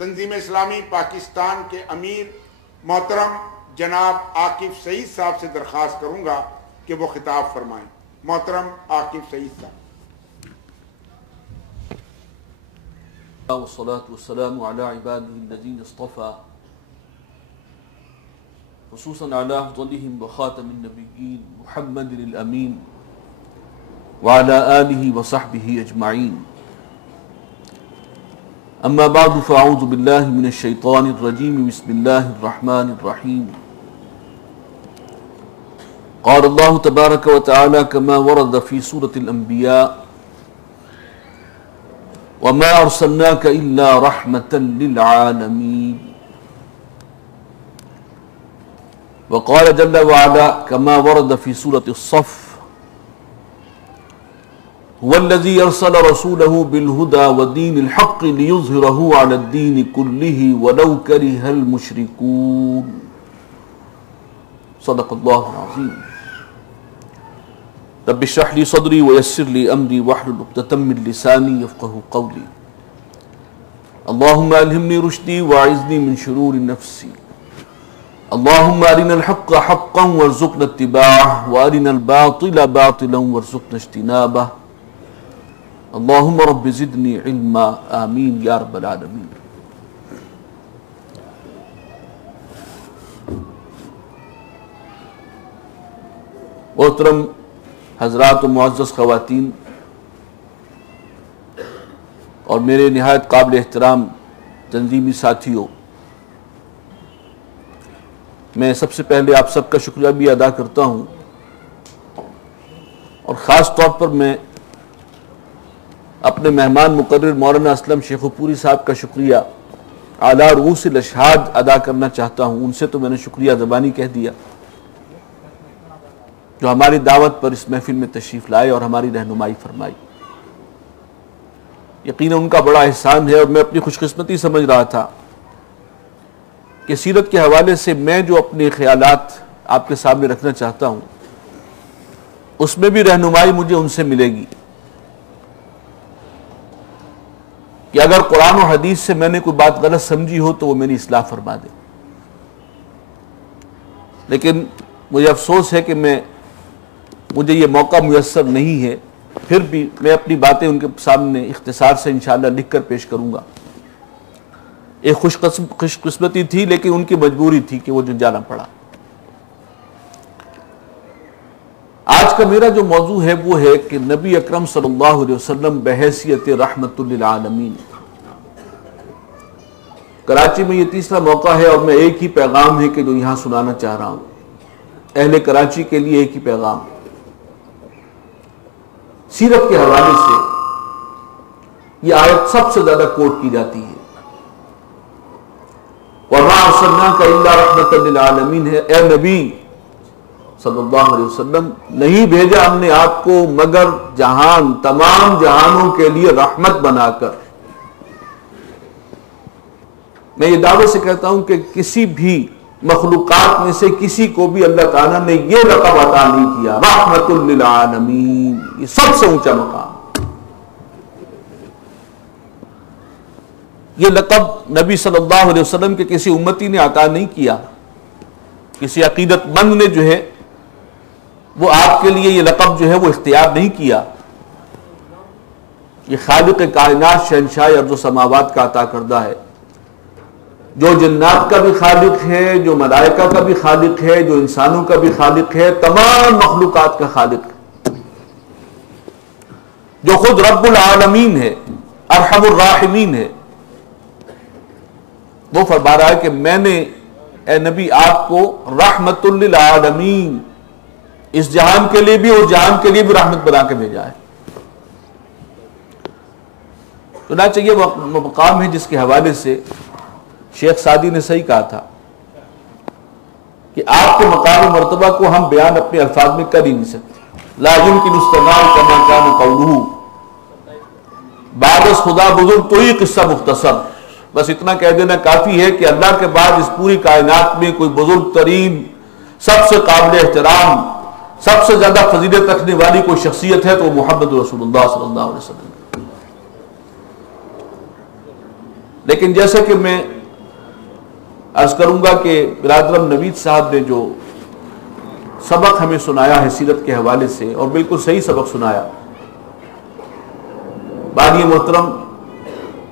تنظیم اسلامی پاکستان کے امیر محترم جناب عاقب سعید صاحب سے درخواست کروں گا کہ وہ خطاب فرمائیں۔ محترم عاقب سعید صاحب۔ والصلاة والسلام على عباده الذين اصطفى خصوصا على أفضلهم وخاتم النبيين محمد الأمين وعلى آله وصحبه أجمعين. أما بعد فأعوذ بالله من الشيطان الرجيم بسم الله الرحمن الرحيم. قال الله تبارك وتعالى كما ورد في سورة الأنبياء وما أرسلناك إلا رحمة للعالمين. وقال جل وعلا كما ورد في سورة الصف هو الذي أرسل رسوله بالهدى ودين الحق ليظهره على الدين كله ولو كره المشركون. صدق الله العظيم. رب اشرح لي صدري ويسر لي امري واحلل عقدة من لساني يفقهوا قولي. اللهم الهمني رشدي واعذني من شرور نفسي. اللهم ارنا الحق حقا وارزقنا اتباعه وارنا الباطل باطلا وارزقنا اجتنابه. اللهم رب زدني علما آمین یا رب العالمین. محترم حضرات و معزز خواتین اور میرے نہایت قابل احترام تنظیمی ساتھیوں، میں سب سے پہلے آپ سب کا شکریہ بھی ادا کرتا ہوں، اور خاص طور پر میں اپنے مہمان مقرر مولانا اسلم شیخو پوری صاحب کا شکریہ اعلیٰ رؤوس الاشہاد ادا کرنا چاہتا ہوں. ان سے تو میں نے شکریہ زبانی کہہ دیا، جو ہماری دعوت پر اس محفل میں تشریف لائے اور ہماری رہنمائی فرمائی. یقیناً ان کا بڑا احسان ہے، اور میں اپنی خوش قسمتی سمجھ رہا تھا کہ سیرت کے حوالے سے میں جو اپنے خیالات آپ کے سامنے رکھنا چاہتا ہوں اس میں بھی رہنمائی مجھے ان سے ملے گی کہ اگر قرآن و حدیث سے میں نے کوئی بات غلط سمجھی ہو تو وہ میری اصلاح فرما دے. لیکن مجھے افسوس ہے کہ مجھے یہ موقع میسر نہیں ہے، پھر بھی میں اپنی باتیں ان کے سامنے اختصار سے انشاءاللہ لکھ کر پیش کروں گا. ایک خوش قسمتی تھی، لیکن ان کی مجبوری تھی کہ وہ جو جانا پڑا. آج کا میرا جو موضوع ہے وہ ہے کہ نبی اکرم صلی اللہ علیہ وسلم بحیثیت رحمت للعالمین. کراچی میں یہ تیسرا موقع ہے اور میں ایک ہی پیغام ہے کہ جو یہاں سنانا چاہ رہا ہوں. اہل کراچی کے لیے ایک ہی پیغام. سیرت کے حوالے سے یہ آیت سب سے زیادہ کوٹ کی جاتی ہے. وَمَا أَرْسَلْنَاكَ إِلَّا رَحْمَةً لِلْعَالَمِينَ ہے، اے نبی صلی اللہ علیہ وسلم، نہیں بھیجا ہم نے آپ کو مگر جہان، تمام جہانوں کے لیے رحمت بنا کر. میں یہ دعوے سے کہتا ہوں کہ کسی بھی مخلوقات میں سے کسی کو بھی اللہ تعالیٰ نے یہ لقب عطا نہیں کیا، رحمت للعالمین. یہ سب سے اونچا مقام. یہ لقب نبی صلی اللہ علیہ وسلم کے کسی امتی نے عطا نہیں کیا. کسی عقیدت مند نے جو ہے وہ آپ کے لیے یہ لقب جو ہے وہ اختیار نہیں کیا. یہ خالق کائنات شہنشاہ ارض و سماوات کا عطا کردہ ہے، جو جنات کا بھی خالق ہے، جو ملائکہ کا بھی خالق ہے، جو انسانوں کا بھی خالق ہے، تمام مخلوقات کا خالق ہے، جو خود رب العالمین ہے، ارحم الراحمین ہے. وہ فرما رہا ہے کہ میں نے اے نبی آپ کو رحمت للعالمین، اس جہان کے لیے بھی اور جہان کے لیے بھی رحمت بنا کے بھیجا ہے. چنانچہ یہ مقام ہے جس کے حوالے سے شیخ سعدی نے صحیح کہا تھا کہ آپ کے مقام مرتبہ کو ہم بیان اپنے الفاظ میں کر ہی نہیں سکتے. لا يمكن استعمال كما كان قوله بعد از خدا بزرگ تو ہی قصہ مختصر. بس اتنا کہہ دینا کافی ہے کہ اللہ کے بعد اس پوری کائنات میں کوئی بزرگ ترین، سب سے قابل احترام، سب سے زیادہ فضیلت رکھنے والی کوئی شخصیت ہے تو وہ محمد رسول اللہ صلی اللہ علیہ وسلم. لیکن جیسے کہ میں عرض کروں گا کہ برادرم نوید صاحب نے جو سبق ہمیں سنایا ہے سیرت کے حوالے سے، اور بالکل صحیح سبق سنایا، بانی محترم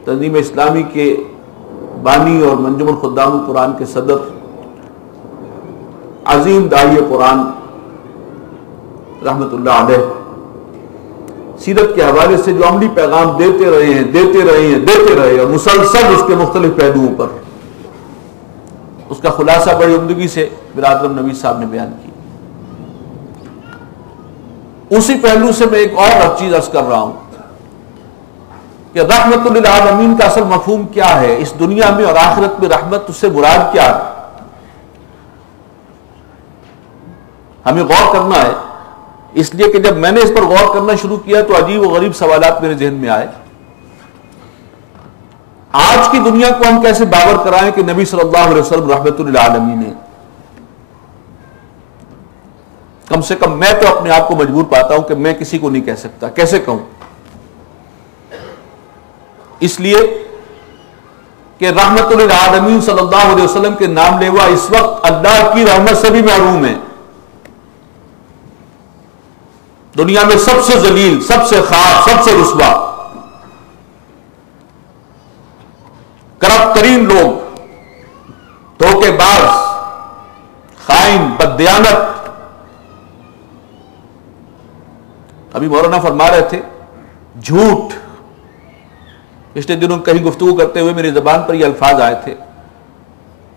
تنظیم اسلامی کے بانی اور منجم الخدام القرآن کے صدر، عظیم داعی قرآن رحمت اللہ علیہ، سیرت کے حوالے سے جو عملی پیغام دیتے رہے اور مسلسل اس کے مختلف پہلوؤں پر، اس کا خلاصہ بڑی عمدگی سے برادرم نوید صاحب نے بیان کی۔ اسی پہلو سے میں ایک اور چیز عرض کر رہا ہوں کہ رحمت للعالمین کا اصل مفہوم کیا ہے، اس دنیا میں اور آخرت میں رحمت، اس سے مراد کیا ہے، ہمیں غور کرنا ہے۔ اس لیے کہ جب میں نے اس پر غور کرنا شروع کیا تو عجیب و غریب سوالات میرے ذہن میں آئے۔ آج کی دنیا کو ہم کیسے باور کرائیں کہ نبی صلی اللہ علیہ وسلم رحمت للعالمین ہے؟ کم سے کم میں تو اپنے آپ کو مجبور پاتا ہوں کہ میں کسی کو نہیں کہہ سکتا، کیسے کہوں؟ اس لیے کہ رحمت للعالمین صلی اللہ علیہ وسلم کے نام لیوا اس وقت اللہ کی رحمت سے بھی محروم ہے۔ دنیا میں سب سے ذلیل، سب سے خار، سب سے رسوا، کرپٹ ترین لوگ، دھوکے باز، خائن، بددیانت۔ ابھی مولانا فرما رہے تھے جھوٹ، پچھلے دنوں کہیں گفتگو کرتے ہوئے میری زبان پر یہ الفاظ آئے تھے،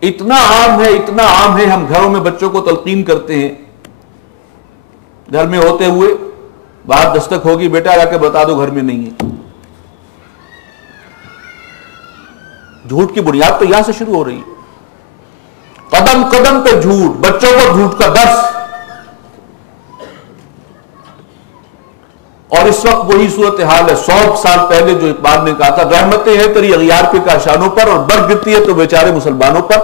اتنا عام ہے، ہم گھروں میں بچوں کو تلقین کرتے ہیں، گھر میں ہوتے ہوئے باہر دستک ہوگی، بیٹا جا کے بتا دو گھر میں نہیں ہے۔ جھوٹ کی بنیاد تو یہاں سے شروع ہو رہی ہے، قدم قدم پہ جھوٹ، بچوں کو جھوٹ کا درس۔ اور اس وقت وہی صورتحال ہے 100 سال پہلے جو اقبال نے کہا تھا، رحمتیں ہیں تیری اغیار کے کاشانوں پر اور برف گرتی ہے تو بیچارے مسلمانوں پر۔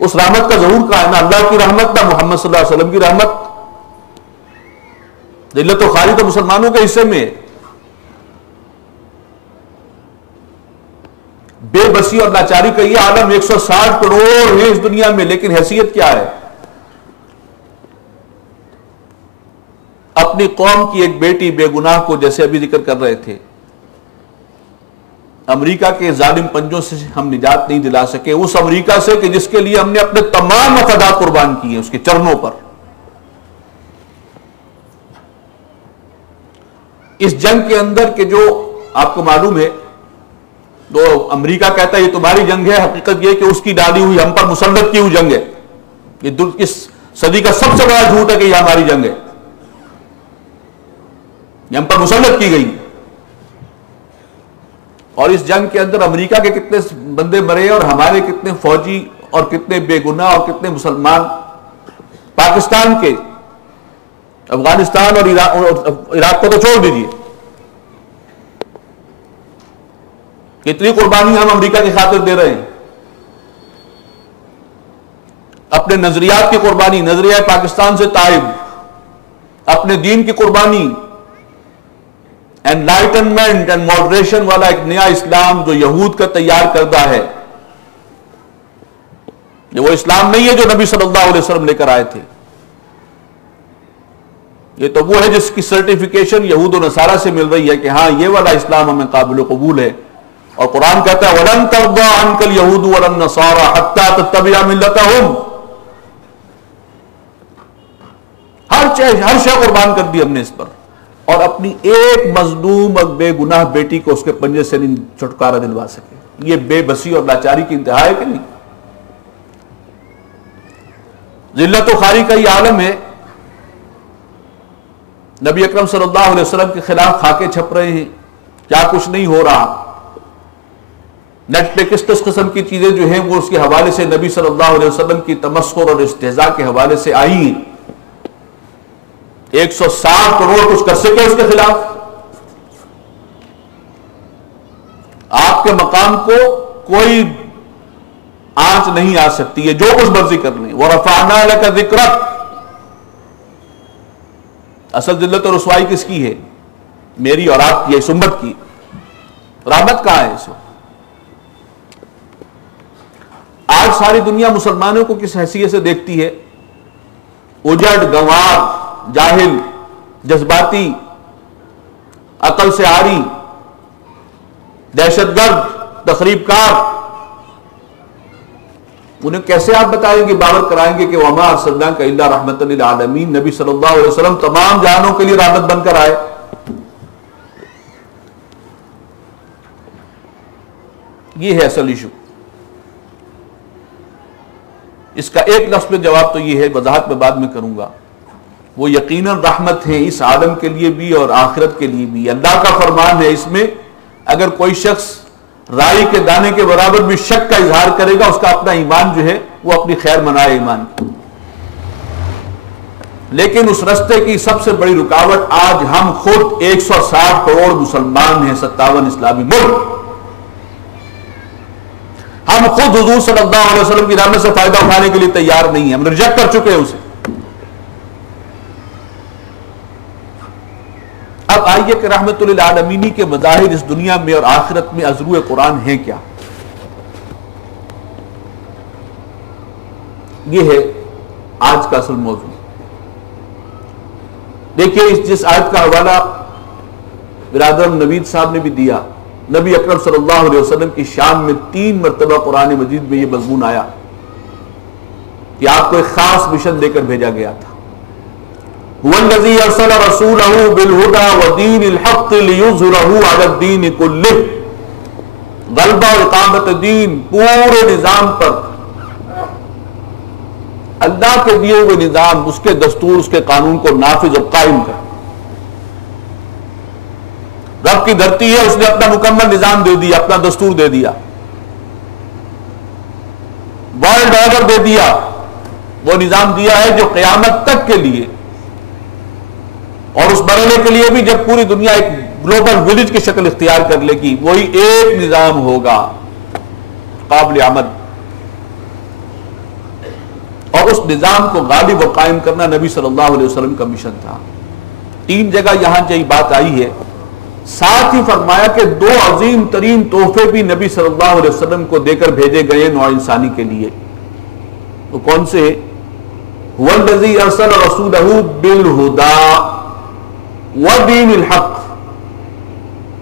اس رحمت کا ظہور کہا ہے، نہ اللہ کی رحمت، نہ محمد صلی اللہ علیہ وسلم کی رحمت۔ ذلت و خواری تو مسلمانوں کے حصے میں ہے۔ بے بسی اور لاچاری کا یہ عالم، 160 کروڑ ہے اس دنیا میں، لیکن حیثیت کیا ہے؟ اپنی قوم کی ایک بیٹی بے گناہ کو، جیسے ابھی ذکر کر رہے تھے، امریکہ کے ظالم پنجوں سے ہم نجات نہیں دلا سکے، اس امریکہ سے کہ جس کے لیے ہم نے اپنے تمام مفادات قربان کیے ہیں اس کے چرنوں پر۔ اس جنگ کے اندر کہ جو آپ کو معلوم ہے، تو امریکہ کہتا ہے یہ تمہاری جنگ ہے، حقیقت یہ کہ اس کی ڈالی ہوئی، ہم پر مسلط کی ہوئی جنگ ہے۔ یہ اس صدی کا سب سے بڑا جھوٹ ہے کہ یہ ہماری جنگ ہے، یہ ہم پر مسلط کی گئی۔ اور اس جنگ کے اندر امریکہ کے کتنے بندے مرے اور ہمارے کتنے فوجی اور کتنے بے گناہ اور کتنے مسلمان، پاکستان کے، افغانستان اور عراق کو تو چھوڑ دیجیے، کتنی قربانی ہم امریکہ کی خاطر دے رہے ہیں، اپنے نظریات کی قربانی، نظریہ پاکستان سے تائب، اپنے دین کی قربانی، انلائٹنمنٹ اینڈ ماڈریشن والا ایک نیا اسلام جو یہود کا تیار کردہ ہے۔ یہ وہ اسلام نہیں ہے جو نبی صلی اللہ علیہ وسلم لے کر آئے تھے، یہ تو وہ ہے جس کی سرٹیفیکیشن یہود و نصارہ سے مل رہی ہے کہ ہاں یہ والا اسلام ہمیں قابل قبول ہے۔ اور قرآن کہتا ہے وَلَن تَرْضَىٰ عَنْكَ الْيَهُودُ وَلَا النَّصَارَىٰ حَتَّىٰ تَتَّبِعَ مِلَّتَهُمْ۔ ہر شے قربان کر دی ہم نے اس پر، اور اپنی ایک مظلوم اور بے گناہ بیٹی کو اس کے پنجے سے نہیں چھٹکارا دلوا سکے۔ یہ بے بسی اور لاچاری کی انتہا ہے کہ نہیں؟ ذلت و خواری کا یہ عالم ہے۔ نبی اکرم صلی اللہ علیہ وسلم کے خلاف خاکے چھپ رہے ہیں، کیا کچھ نہیں ہو رہا، نیٹ پہ کس قسم کی چیزیں جو ہیں وہ اس کے حوالے سے نبی صلی اللہ علیہ وسلم کی تمسخر اور استہزاء کے حوالے سے آئی ہیں۔ 160 کروڑ کچھ کر سکے اس کے خلاف؟ آپ کے مقام کو کوئی آنچ نہیں آ سکتی ہے، جو کچھ مرضی کر لیں۔ وَرَفَعْنَا لَكَ ذِكْرَكَ، اصل ذلت اور رسوائی کس کی ہے؟ میری اور آپ کی، اس امت کی۔ رحمت کہاں ہے اس وقت؟ ساری دنیا مسلمانوں کو کس حیثیت سے دیکھتی ہے؟ اجڑ، گنوار، جاہل، جذباتی، عقل سے عاری، دہشت گرد، تخریب کار. انہیں کیسے آپ بتائیں گے، باور کرائیں گے کہ وما ارسلناک الا رحمۃ للعالمین، نبی صلی اللہ علیہ وسلم تمام جہانوں کے لیے رحمت بن کر آئے؟ یہ ہے اصل ایشو. اس کا ایک لفظ میں جواب تو یہ ہے، وضاحت میں بعد میں کروں گا. وہ یقیناً رحمت ہے اس عالم کے لیے بھی اور آخرت کے لیے بھی. اللہ کا فرمان ہے اس میں، اگر کوئی شخص رائی کے دانے کے برابر بھی شک کا اظہار کرے گا، اس کا اپنا ایمان جو ہے وہ اپنی خیر منائے ایمان کی. لیکن اس رستے کی سب سے بڑی رکاوٹ آج ہم خود 160 کروڑ مسلمان ہیں 57 اسلامی ملک. ہم خود حضور صلی اللہ علیہ وسلم کی رحمت سے فائدہ اٹھانے کے لیے تیار نہیں ہیں، ہم ریجیکٹ کر چکے ہیں اسے. اب آئیے کہ رحمت للعالمین کے مظاہر اس دنیا میں اور آخرت میں از روئے قرآن ہیں کیا؟ یہ ہے آج کا اصل موضوع. دیکھیے جس آیت کا حوالہ برادر نوید صاحب نے بھی دیا، نبی اکرم صلی اللہ علیہ وسلم کی شان میں 3 مرتبہ قرآن مجید میں یہ مضمون آیا کہ آپ کو ایک خاص مشن دے کر بھیجا گیا تھا. هو الذي ارسل رسوله بالهدى ودين الحق ليظهره على الدين كله. غلبہ اور اقامت دین پورے نظام پر، اللہ کے دیے ہوئے نظام، اس کے دستور، اس کے قانون کو نافذ اور قائم کر. رب کی دھرتی ہے، اس نے اپنا مکمل نظام دے دیا، اپنا دستور دے دیا، ورلڈ آرڈر دے دیا. وہ نظام دیا ہے جو قیامت تک کے لیے اور اس مرحلے کے لیے بھی جب پوری دنیا ایک گلوبل ولیج کی شکل اختیار کر لے گی، وہی ایک نظام ہوگا قابل عمل. اور اس نظام کو غالب و قائم کرنا نبی صلی اللہ علیہ وسلم کا مشن تھا. 3 جگہ یہاں جو بات آئی ہے، ساتھ ہی فرمایا کہ 2 عظیم ترین تحفے بھی نبی صلی اللہ علیہ وسلم کو دے کر بھیجے گئے نوع انسانی کے لیے. وہ کون سے؟ هو الذی ارسل رسولہ بالہدی ودین الحق.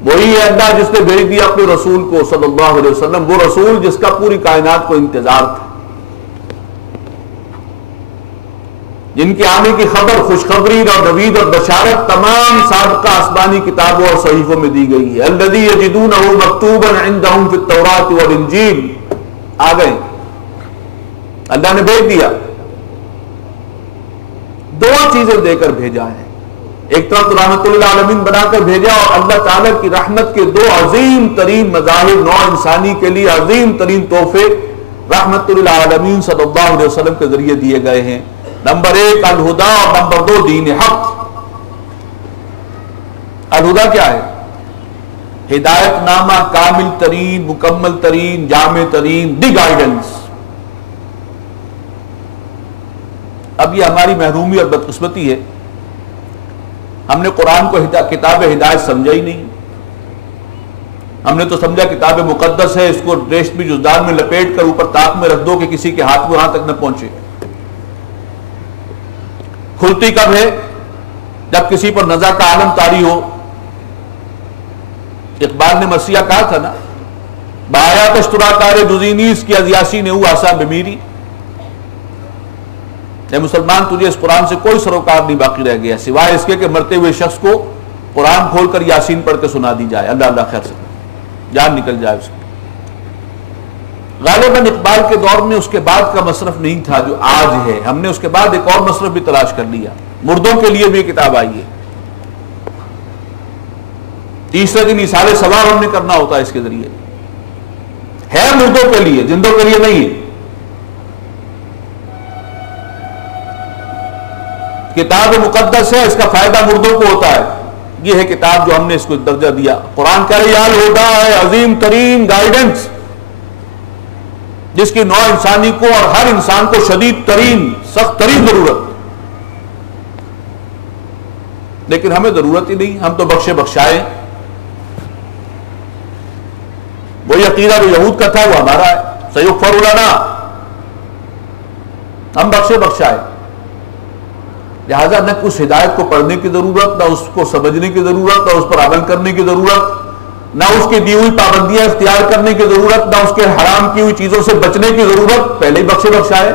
وہی ہے اللہ جس نے بھیج دیا اپنے رسول کو صلی اللہ علیہ وسلم، وہ رسول جس کا پوری کائنات کو انتظار تھا، جن کے آنے کی خبر، خوشخبری اور نوید اور بشارت تمام سابقہ آسمانی کتابوں اور صحیفوں میں دی گئی ہے. الذی یجدونہ مکتوبا عندہم فی التوراۃ والانجیل. آ گئے، اللہ نے بھیج دیا. 2 چیزیں دے کر بھیجا ہے. ایک طرف تو رحمت للعالمین بنا کر بھیجا، اور اللہ تعالیٰ کی رحمت کے 2 عظیم ترین مظاہر نوع انسانی کے لیے عظیم ترین تحفے رحمت للعالمین صلی اللہ علیہ وسلم کے ذریعے دیے گئے ہیں. نمبر 1 الہدا اور نمبر 2 دین حق. الہدا کیا ہے؟ ہدایت نامہ، کامل ترین، مکمل ترین، جامع ترین، دی گائیڈنس. اب یہ ہماری محرومی اور بدقسمتی ہے، ہم نے قرآن کو کتاب ہدایت سمجھا ہی نہیں. ہم نے تو سمجھا کتاب مقدس ہے، اس کو ریشمی جزدان میں لپیٹ کر اوپر طاق میں رکھ دو کہ کسی کے ہاتھ میں وہاں تک نہ پہنچے. کھلتی کب ہے؟ جب کسی پر نزع کا عالم طاری ہو. اقبال نے مرثیہ کہا تھا نا، بایا تشترا کار جزینیس کی ازیاسی نے ہوا آسا بمیری. اے مسلمان، تجھے اس قرآن سے کوئی سروکار نہیں باقی رہ گیا سوائے اس کے کہ مرتے ہوئے شخص کو قرآن کھول کر یاسین پڑھ کے سنا دی جائے، اللہ اللہ خیر سے جان نکل جائے اس کی. غالباً اقبال کے دور میں اس کے بعد کا مصرف نہیں تھا جو آج ہے. ہم نے اس کے بعد ایک اور مصرف بھی تلاش کر لیا، مردوں کے لیے بھی یہ کتاب آئی ہے. تیسرے دن ایصال ثواب ہم نے کرنا ہوتا ہے اس کے ذریعے. ہے مردوں کے لیے، زندوں کے لیے نہیں ہے. کتاب مقدس ہے، اس کا فائدہ مردوں کو ہوتا ہے. یہ ہے کتاب جو ہم نے اس کو درجہ دیا. قرآن کہہ رہا ہے عظیم ترین گائیڈنس جس کی نوع انسانی کو اور ہر انسان کو شدید ترین، سخت ترین ضرورت. لیکن ہمیں ضرورت ہی نہیں، ہم تو بخشے بخشائے. وہی عقیدہ جو یہود کا تھا وہ ہمارا ہے. سیغفر لنا ہم بخشے بخشائے. لہذا نہ اس ہدایت کو پڑھنے کی ضرورت، نہ اس کو سمجھنے کی ضرورت، نہ اس پر عمل کرنے کی ضرورت، نہ اس کی دی ہوئی پابندیاں اختیار کرنے کی ضرورت، نہ اس کے حرام کی ہوئی چیزوں سے بچنے کی ضرورت. پہلے ہی بخشے بخشائے.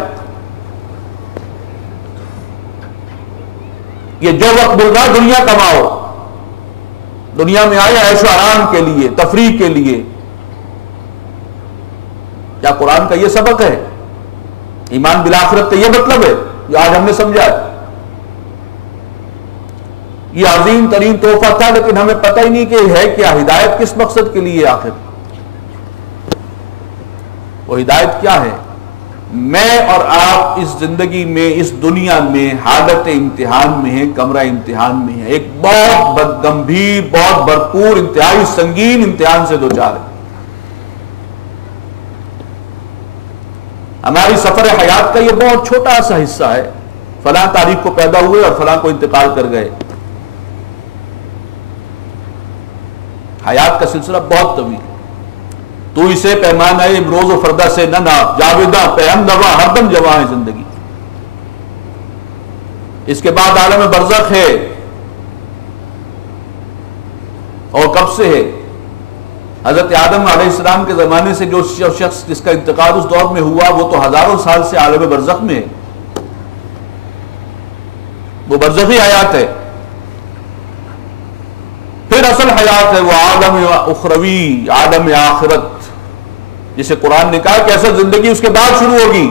یہ جو وقت مل رہا دنیا کماؤ، دنیا میں آئے عیش و آرام کے لیے، تفریح کے لیے. کیا قرآن کا یہ سبق ہے؟ ایمان بالآخرت کا یہ مطلب ہے جو آج ہم نے سمجھا ہے؟ یہ عظیم ترین تحفہ تھا، لیکن ہمیں پتہ ہی نہیں کہ ہے کیا، ہدایت کس مقصد کے لیے آخر. وہ ہدایت کیا ہے؟ میں اور آپ اس زندگی میں، اس دنیا میں حالت امتحان میں ہیں، کمرہ امتحان میں ہیں. ایک بہت گمبھیر، بہت بھرپور، انتہائی سنگین امتحان سے دوچار ہے. ہماری سفر حیات کا یہ بہت چھوٹا سا حصہ ہے. فلاں تاریخ کو پیدا ہوئے اور فلاں کو انتقال کر گئے. حیات کا سلسلہ بہت طویل ہے. تو اسے پیمانہ امروز و فردہ سے نہ ناپ، جاویداں پہم نوا ہر دم جواں ہے زندگی. اس کے بعد عالم برزخ ہے. اور کب سے ہے؟ حضرت آدم علیہ السلام کے زمانے سے جو شخص جس کا انتقال اس دور میں ہوا، وہ تو ہزاروں سال سے عالم برزخ میں ہے. وہ برزخی حیات ہے. پھر اصل حیات ہے وہ عالم اخروی، عالم آخرت، جسے قرآن نے کہا کہ اصل زندگی اس کے بعد شروع ہوگی.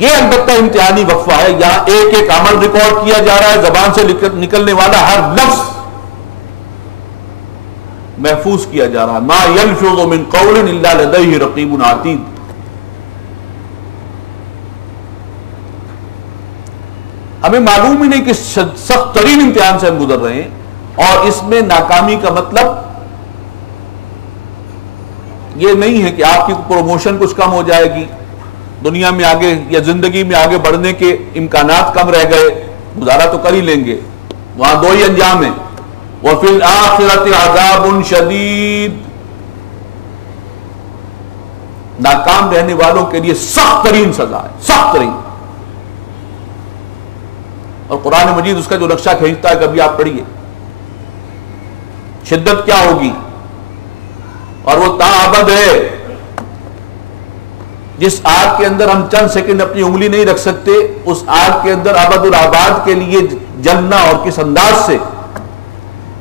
یہ البتہ امتحانی وقفہ ہے. یہاں ایک ایک عمل ریکارڈ کیا جا رہا ہے. زبان سے نکلنے والا ہر لفظ محفوظ کیا جا رہا ہے. ما یلفظ من قول الا لدیہ رقیب عتید. ہمیں معلوم ہی نہیں کہ سخت ترین امتحان سے ہم گزر رہے ہیں، اور اس میں ناکامی کا مطلب یہ نہیں ہے کہ آپ کی پروموشن کچھ کم ہو جائے گی، دنیا میں آگے یا زندگی میں آگے بڑھنے کے امکانات کم رہ گئے. گزارا تو کر ہی لیں گے. وہاں دو ہی انجام ہیں. وَفِي الْآخِرَةِ عَذَابٌ شَدِيدٌ. ناکام رہنے والوں کے لیے سخت ترین سزا ہے، سخت ترین. اور قرآن مجید اس کا جو نقشہ کھینچتا ہے کبھی آپ پڑھیے، شدت کیا ہوگی. اور وہ تاابد ہے. جس آگ کے اندر ہم چند سیکنڈ اپنی انگلی نہیں رکھ سکتے، اس آگ کے اندر ابد الآباد کے لیے جلنا، اور کس انداز سے،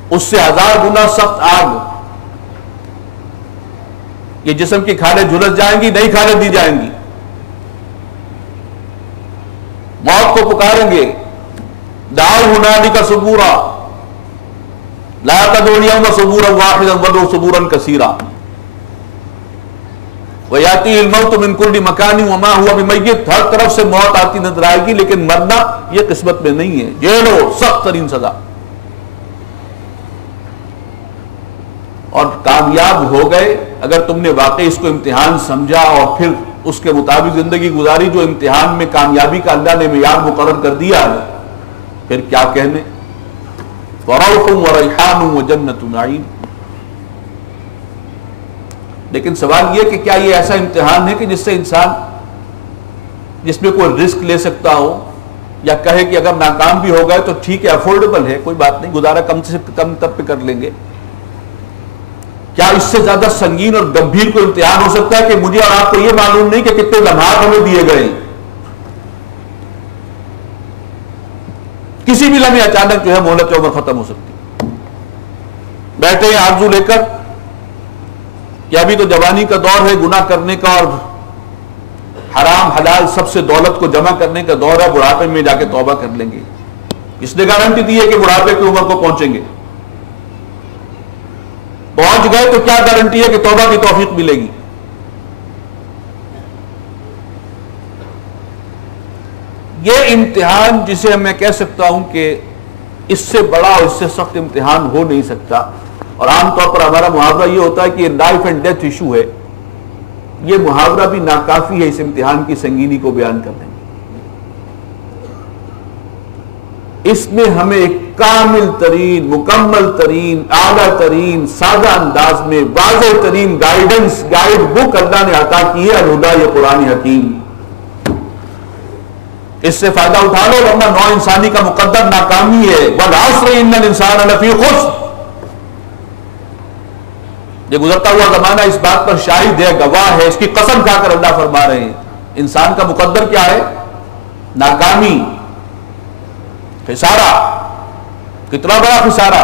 اس سے 1000 گنا سخت آگ. یہ جسم کی کھالیں جھلس جائیں گی، نہیں کھالیں دی جائیں گی. موت کو پکاریں گے، دعوا هنالك ثبورا لا تدعوا اليوم ثبورا واحدا وادعوا ثبورا كثيرا وياتيه الموت من كل مكان وما هو بميت. ہر طرف سے موت آتی نظر آئے گی، لیکن مرنا یہ قسمت میں نہیں ہے. جیل ہو، سخت ترین سزا. اور کامیاب ہو گئے اگر تم نے واقعی اس کو امتحان سمجھا اور پھر اس کے مطابق زندگی گزاری. جو امتحان میں کامیابی کا اللہ نے معیار مقرر کر دیا ہے، پھر کیا کہنے. فروح وریحان وجنت نعیم. لیکن سوال یہ کہ کیا یہ ایسا امتحان ہے کہ جس سے انسان، جس میں کوئی رسک لے سکتا ہو، یا کہے کہ اگر ناکام بھی ہو گئے تو ٹھیک ہے، افورڈیبل ہے، کوئی بات نہیں، گزارا کم سے کم تب پہ کر لیں گے. کیا اس سے زیادہ سنگین اور گمبھیر کوئی امتحان ہو سکتا ہے کہ مجھے اور آپ کو یہ معلوم نہیں کہ کتنے لمحات ہمیں دیے گئے. کسی بھی لمحے اچانک جو ہے مہلت عمر ختم ہو سکتی. بیٹھے ہیں آرزو لے کر کہ ابھی تو جوانی کا دور ہے، گناہ کرنے کا اور حرام حلال سب سے دولت کو جمع کرنے کا دور ہے. بڑھاپے میں جا کے توبہ کر لیں گے. اس نے گارنٹی دی ہے کہ بڑھاپے کی عمر کو پہنچیں گے. پہنچ گئے تو کیا گارنٹی ہے کہ توبہ کی توفیق ملے گی. یہ امتحان جسے میں کہہ سکتا ہوں کہ اس سے بڑا اور اس سے سخت امتحان ہو نہیں سکتا. اور عام طور پر ہمارا محاورہ یہ ہوتا ہے کہ یہ لائف اینڈ ڈیتھ ایشو ہے. یہ محاورہ بھی ناکافی ہے اس امتحان کی سنگینی کو بیان کرنے میں. اس میں ہمیں ایک کامل ترین، مکمل ترین، اعلیٰ ترین، سادہ انداز میں واضح ترین گائیڈ بک اللہ نے عطا کی ہے، الہدیٰ، یہ قرآن حکیم۔ اس سے فائدہ اٹھا لو، ورنہ نوع انسانی کا مقدر ناکامی ہے۔ والعصر ان الانسان لفی خسر، یہ گزرتا ہوا زمانہ اس بات پر شاہد ہے، گواہ ہے، اس کی قسم کھا کر اللہ فرما رہے ہیں انسان کا مقدر کیا ہے؟ ناکامی، خسارہ۔ کتنا بڑا خسارہ،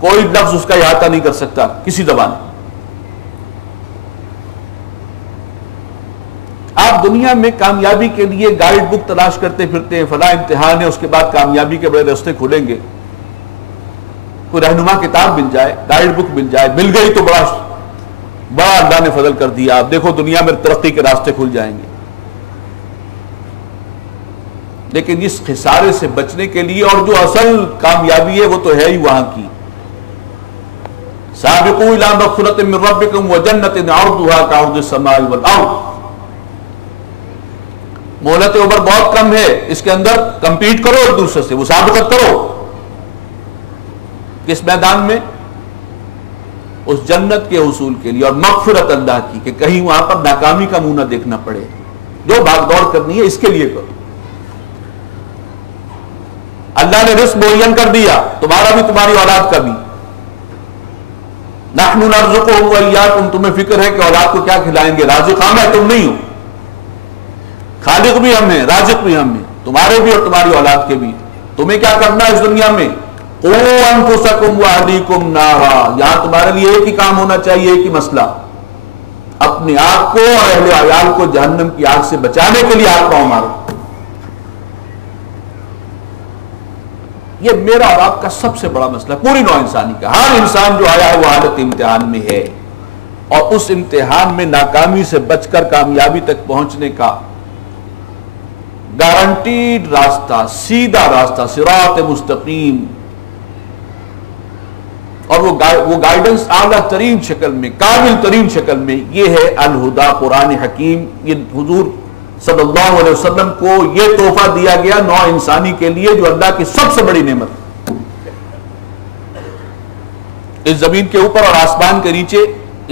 کوئی لفظ اس کا احاطہ نہیں کر سکتا کسی زبان۔ آپ دنیا میں کامیابی کے لیے گائیڈ بک تلاش کرتے پھرتے ہیں، فلاں امتحان ہے، اس کے بعد کامیابی کے بڑے راستے کھلیں گے، کوئی رہنما کتاب مل جائے، گائیڈ بک مل جائے، مل گئی تو بڑا اللہ نے فضل کر دیا، آپ دیکھو دنیا میں ترقی کے راستے کھل جائیں گے۔ لیکن اس خسارے سے بچنے کے لیے، اور جو اصل کامیابی ہے وہ تو ہے ہی وہاں کی، سابقوا الی مغفرۃ من ربکم وجنۃ عرضها کعرض السماء والارض۔ مہلت عمر بہت کم ہے، اس کے اندر کمپیٹ کرو ایک دوسرے سے، مسابقت کرو۔ کس میدان میں؟ اس جنت کے حصول کے لیے، اور مغفرت اللہ کی، کہ کہیں وہاں پر ناکامی کا منہ نہ دیکھنا پڑے۔ جو بھاگ دوڑ کرنی ہے اس کے لیے کرو۔ اللہ نے رزق معین کر دیا، تمہارا بھی تمہاری اولاد کا بھی۔ نحن نرزقهم وإياكم، تمہیں فکر ہے کہ اولاد کو کیا کھلائیں گے، رازق ہم ہیں، تم نہیں ہو، خالق بھی ہم ہیں، رازق بھی ہم ہیں، تمہارے بھی اور تمہاری اولاد کے بھی۔ تمہیں کیا کرنا ہے اس دنیا میں؟ قوا انفسکم واہلیکم نارا، یہاں تمہارے لیے ایک ہی کام ہونا چاہیے، ایک ہی مسئلہ، اپنے آپ کو اور اہل عیال کو جہنم کی آگ سے بچانے کے لیے آگ پاؤں مارو۔ یہ میرا اور آپ کا سب سے بڑا مسئلہ، پوری نوع انسانی کا۔ ہر انسان جو آیا ہے وہ حالت امتحان میں ہے، اور اس امتحان میں ناکامی سے بچ کر کامیابی تک پہنچنے کا گارنٹیڈ راستہ، سیدھا راستہ، صراط مستقیم، اور وہ گائیڈنس اعلیٰ ترین شکل میں، کامل ترین شکل میں، یہ ہے الہدیٰ، قرآن حکیم۔ یہ حضور صلی اللہ علیہ وسلم کو یہ تحفہ دیا گیا نوع انسانی کے لیے، جو اللہ کی سب سے بڑی نعمت۔ اس زمین کے اوپر اور آسمان کے نیچے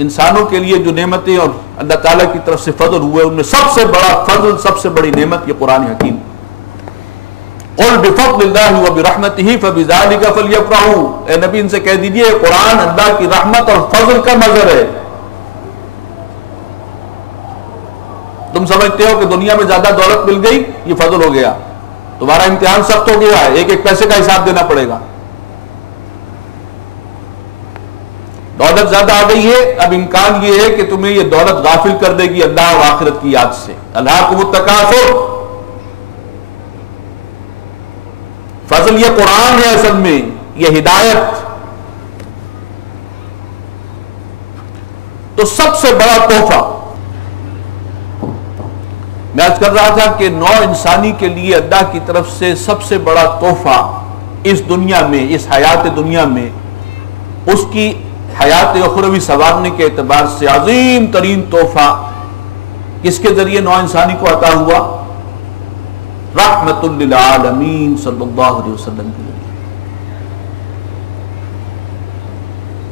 انسانوں کے لیے جو نعمتیں اور اللہ تعالیٰ کی طرف سے فضل ہوئے، ان میں سب سے بڑا فضل، سب سے بڑی نعمت یہ قرآن حکیم۔ قل بفضل اللہ وبرحمتہ فبذلک فلیفرحوا، اے نبی ان سے کہہ دیجئے قرآن اللہ کی رحمت اور فضل کا مظہر ہے۔ تم سمجھتے ہو کہ دنیا میں زیادہ دولت مل گئی یہ فضل ہو گیا، تمہارا امتحان سخت ہو گیا ہے، ایک ایک پیسے کا حساب دینا پڑے گا۔ دولت زیادہ آ گئی ہے، اب امکان یہ ہے کہ تمہیں یہ دولت غافل کر دے گی اللہ اور آخرت کی یاد سے۔ الہاکم التکاثر، فضل یہ قرآن ہے، اصل میں یہ ہدایت۔ تو سب سے بڑا تحفہ، میں عرض کر رہا تھا کہ نوع انسانی کے لیے اللہ کی طرف سے سب سے بڑا تحفہ اس دنیا میں، اس حیات دنیا میں، اس کی حیات اخروی سنوارنے کے اعتبار سے عظیم ترین تحفہ کس کے ذریعے نوع انسانی کو عطا ہوا؟ رحمت للعالمین صلی اللہ علیہ وسلم کے ذریعے۔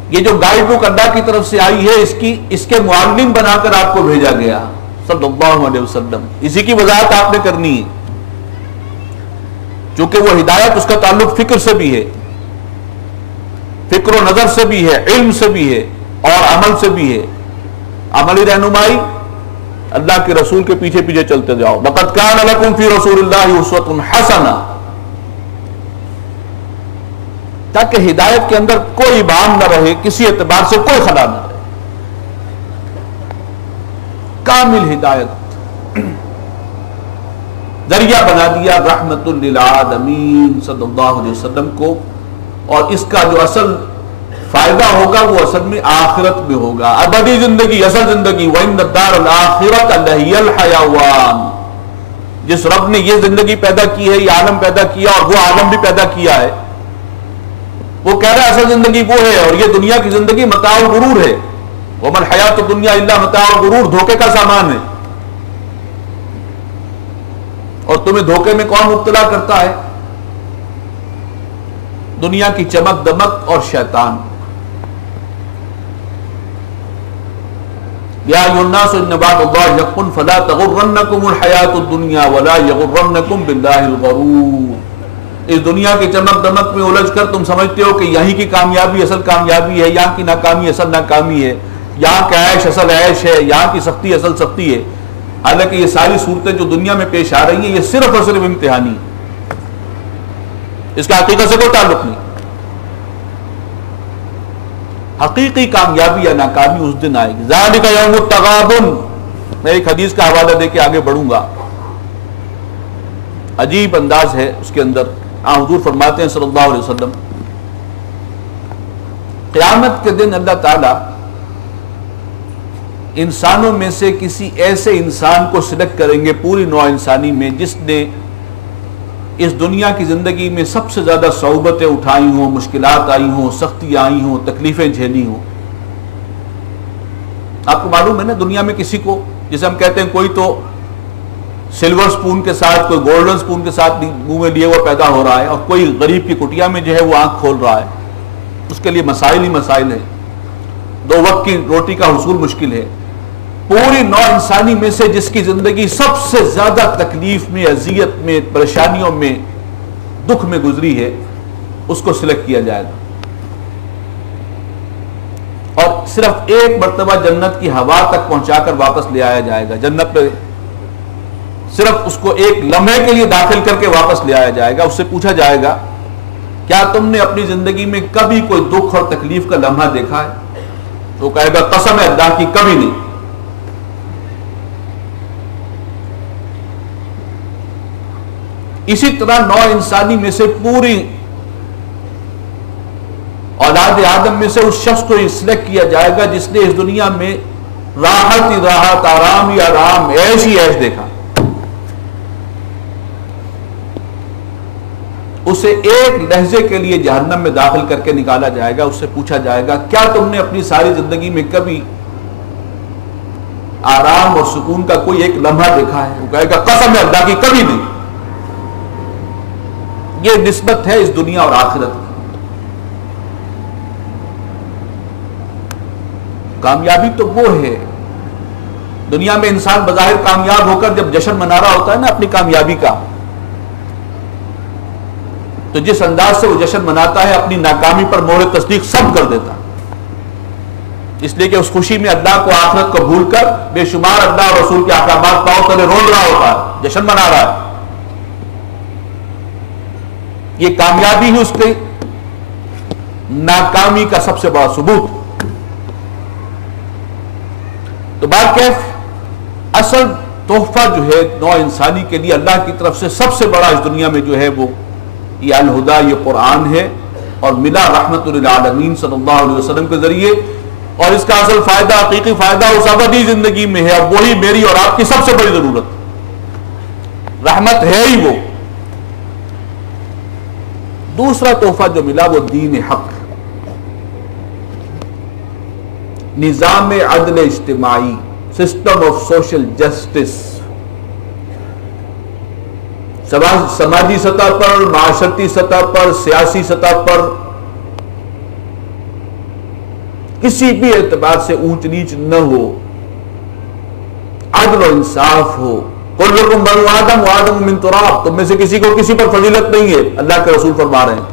یہ جو گائیڈ بک اللہ کی طرف سے آئی ہے، اس کے معلم بنا کر آپ کو بھیجا گیا صلی اللہ علیہ وسلم۔ اسی کی وضاحت آپ نے کرنی ہے، چونکہ وہ ہدایت، اس کا تعلق فکر سے بھی ہے، فکر و نظر سے بھی ہے، علم سے بھی ہے، اور عمل سے بھی ہے۔ عملی رہنمائی، اللہ کے رسول کے پیچھے پیچھے چلتے جاؤ۔ لقد کان لکم فی رسول اللہ اسوۃ حسنہ، تاکہ ہدایت کے اندر کوئی ابہام نہ رہے، کسی اعتبار سے کوئی خلا نہ رہے، کامل ہدایت ذریعہ بنا دیا رحمت للعالمین صلی اللہ علیہ وسلم کو۔ اور اس کا جو اصل فائدہ ہوگا وہ اصل میں آخرت میں ہوگا، ابدی زندگی، اصل زندگی۔ وَإِنَّ الدَّارَ الْآخِرَةَ لَهِيَ الْحَيَوَانُ، جس رب نے یہ زندگی پیدا کی ہے، یہ عالم پیدا کیا، اور وہ عالم بھی پیدا کیا ہے، وہ کہہ رہا ہے اصل زندگی وہ ہے، اور یہ دنیا کی زندگی متاع الغرور ہے۔ وَمَا الْحَيَاةُ الدُّنْيَا إِلَّا مَتَاعُ الْغُرُورِ، دھوکے کا سامان ہے۔ اور تمہیں دھوکے میں کون مبتلا کرتا ہے؟ دنیا کی چمک دمک اور شیطان. یا ایھا الناس ان وعد اللہ حق فلا تغرنکم الحیاۃ الدنیا ولا یغرنکم باللہ الغرور. اس دنیا کی چمک دمک میں الجھ کر تم سمجھتے ہو کہ یہیں کی کامیابی اصل کامیابی ہے، یہاں کی ناکامی اصل ناکامی ہے، یہاں کا عیش اصل عیش ہے، یہاں کی سختی اصل سختی ہے. حالانکہ یہ ساری صورتیں جو دنیا میں پیش آ رہی ہیں یہ صرف اور صرف امتحانی ہے، اس کا حقیقت سے کوئی تعلق نہیں. حقیقی کامیابی یا ناکامی اس دن آئے گی. ذالک یوم التغابن. میں ایک حدیث کا حوالہ دے کے آگے بڑھوں گا، عجیب انداز ہے اس کے اندر. حضور فرماتے ہیں صلی اللہ علیہ وسلم، قیامت کے دن اللہ تعالی انسانوں میں سے کسی ایسے انسان کو سلیکٹ کریں گے پوری نوع انسانی میں جس نے اس دنیا کی زندگی میں سب سے زیادہ صعوبتیں اٹھائی ہوں، مشکلات آئی ہوں، سختیاں آئی ہوں، تکلیفیں جھیلی ہوں. آپ کو معلوم ہے نا دنیا میں کسی کو، جسے ہم کہتے ہیں کوئی تو سلور سپون کے ساتھ، کوئی گولڈن سپون کے ساتھ منہ میں لیے وہ پیدا ہو رہا ہے، اور کوئی غریب کی کٹیا میں جو ہے وہ آنکھ کھول رہا ہے. اس کے لیے مسائل ہی مسائل ہیں، 2 وقت کی روٹی کا حصول مشکل ہے. پوری نوع انسانی میں سے جس کی زندگی سب سے زیادہ تکلیف میں، اذیت میں، پریشانیوں میں، دکھ میں گزری ہے، اس کو سلیکٹ کیا جائے گا، اور صرف ایک مرتبہ جنت کی ہوا تک پہنچا کر واپس لے آیا جائے گا. جنت میں صرف اس کو ایک لمحے کے لیے داخل کر کے واپس لے آیا جائے گا. اس سے پوچھا جائے گا کیا تم نے اپنی زندگی میں کبھی کوئی دکھ اور تکلیف کا لمحہ دیکھا ہے؟ تو کہے گا قسم ہے اللہ کی کبھی نہیں. اسی طرح نوع انسانی میں سے پوری اولاد آدم میں سے اس شخص کو سلیکٹ کیا جائے گا جس نے اس دنیا میں راحت ہی راحت، آرام ہی آرام، عیش ہی عیش دیکھا. اسے ایک لحظے کے لیے جہنم میں داخل کر کے نکالا جائے گا. اس سے پوچھا جائے گا کیا تم نے اپنی ساری زندگی میں کبھی آرام اور سکون کا کوئی ایک لمحہ دیکھا ہے؟ وہ کہے گا قسم ہے اللہ کی کبھی نہیں. یہ نسبت ہے اس دنیا اور آخرت کی. کامیابی تو وہ ہے، دنیا میں انسان بظاہر کامیاب ہو کر جب جشن منا رہا ہوتا ہے نا اپنی کامیابی کا، تو جس انداز سے وہ جشن مناتا ہے اپنی ناکامی پر مہر تصدیق سب کر دیتا، اس لیے کہ اس خوشی میں اللہ کو آخرت کو بھول کر بے شمار اللہ اور رسول کے احکامات پاؤں تلے رول رہا ہوتا ہے، جشن منا رہا ہے. یہ کامیابی ہی اس کی ناکامی کا سب سے بڑا ثبوت. تو بہرکیف اصل تحفہ جو ہے نوع انسانی کے لیے اللہ کی طرف سے سب سے بڑا اس دنیا میں جو ہے وہ یہ الہدا، یہ قرآن ہے، اور ملا رحمت للعالمین صلی اللہ علیہ وسلم کے ذریعے. اور اس کا اصل فائدہ، حقیقی فائدہ اس ابدی زندگی میں ہے، اور وہی میری اور آپ کی سب سے بڑی ضرورت، رحمت ہے ہی وہ. دوسرا تحفہ جو ملا وہ دین حق، نظام عدل اجتماعی، سسٹم آف سوشل جسٹس. سماجی سطح پر، معاشرتی سطح پر، سیاسی سطح پر کسی بھی اعتبار سے اونچ نیچ نہ ہو، عدل و انصاف ہو. کلکم بنو آدم وآدم من تراب، تم میں سے کسی کو کسی پر فضیلت نہیں ہے، اللہ کے رسول فرما رہے ہیں.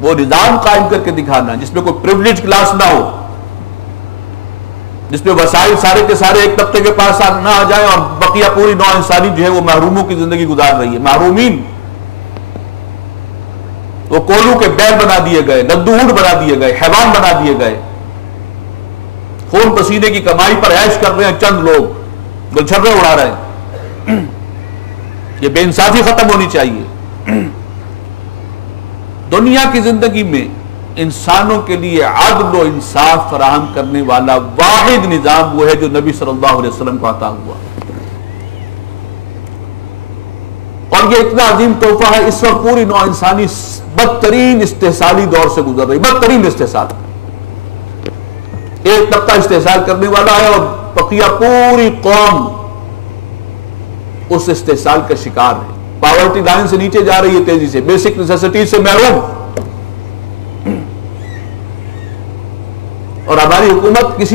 وہ نظام قائم کر کے دکھانا جس میں کوئی پریویلیج کلاس نہ ہو، جس میں وسائل سارے کے سارے ایک طبقے کے پاس نہ آ جائیں اور بقیہ پوری نوع انسانی جو ہے وہ محروموں کی زندگی گزار رہی ہے. محرومین وہ کولو کے بیل بنا دیے گئے، لدو اونٹ بنا دیے گئے، حیوان بنا دیے گئے. خون پسینے کی کمائی پر عیش کر رہے ہیں چند لوگ، گلچھرے اڑا رہے ہیں. یہ بے انصافی ختم ہونی چاہیے. دنیا کی زندگی میں انسانوں کے لیے عدل و انصاف فراہم کرنے والا واحد نظام وہ ہے جو نبی صلی اللہ علیہ وسلم کو عطا ہوا. اور یہ اتنا عظیم تحفہ ہے. اس وقت پوری نوع انسانی بدترین استحصالی دور سے گزر رہی، بدترین استحصال. ایک طبقہ استحصال کرنے والا ہے اور بقیہ پوری قوم اس استحصال کا شکار ہے. پاورٹی لائن سے نیچے جا رہی ہے تیزی سے، بیسک نیسیسٹیز سے محروم، اور ہماری حکومت کسی